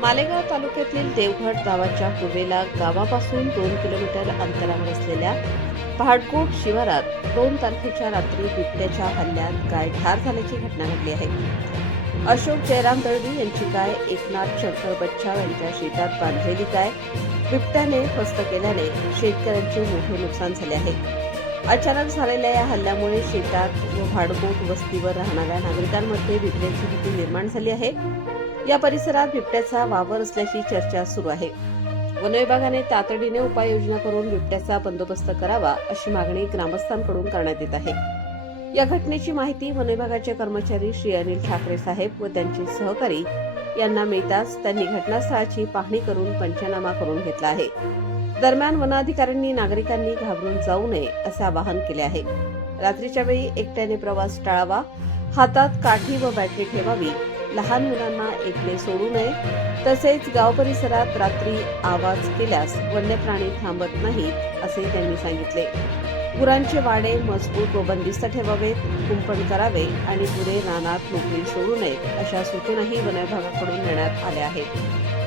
मालेगाव तालुक्यातील देवघट गावाच्या पूर्वेला गावापासून 2 किलोमीटर अंतरावर असलेल्या पहाडकोट शिवारात 2 तारखेच्या रात्री बिबट्याच्या हल्ल्यात गाय ठार झाल्याची घटना घडली आहे. अशोक जयराम दळवी यांची गाय एकनाथ शंकर बच्चाव यांच्या शेतात बांधलेली गाय बिबट्याने फस्त केल्याने शेतकऱ्यांचे मोठे नुकसान झाले आहे. अचानक झालेल्या या हल्ल्यामुळे शेतात व भाडकोट वस्तीवर राहणाऱ्या नागरिकांमध्ये बिबट्याची भीती निर्माण झाली आहे. या परिसरात बिबट्याचा वावर असल्याची चर्चा सुरू आहे. वन विभागाने तातडीने उपाययोजना करून बिबट्याचा बंदोबस्त करावा अशी मागणी ग्रामस्थांकडून करण्यात येत आहे. या घटनेची माहिती वन विभागाचे कर्मचारी श्री अनिल ठाकरे साहेब व त्यांचे सहकारी यांना मिळताच त्यांनी घटनास्थळाची पाहणी करून पंचनामा करून घेतला आहे. दरम्यान वन अधिकाऱ्यांनी नागरिकांनी घाबरून जाऊ नये असे आवाहन केले आहे. रात्रीच्या वेळी एकट्याने प्रवास टाळावा, हातात काठी व बॅटरी ठेवावी, लहान मुलांना एकटे सोडू नये, तसेच गाव परिसरात रात्री आवाज केल्यास वन्य प्राणी थांबत नाहीत असे त्यांनी सांगितले. गुरांचे वाडे मजबूत व बंदिस्त ठेवावेत, कुंपण करावे आणि गुरे रानात मोकळी सोडू नयेत अशा सूचनाही वन विभागाकडून देण्यात आल्या आहेत.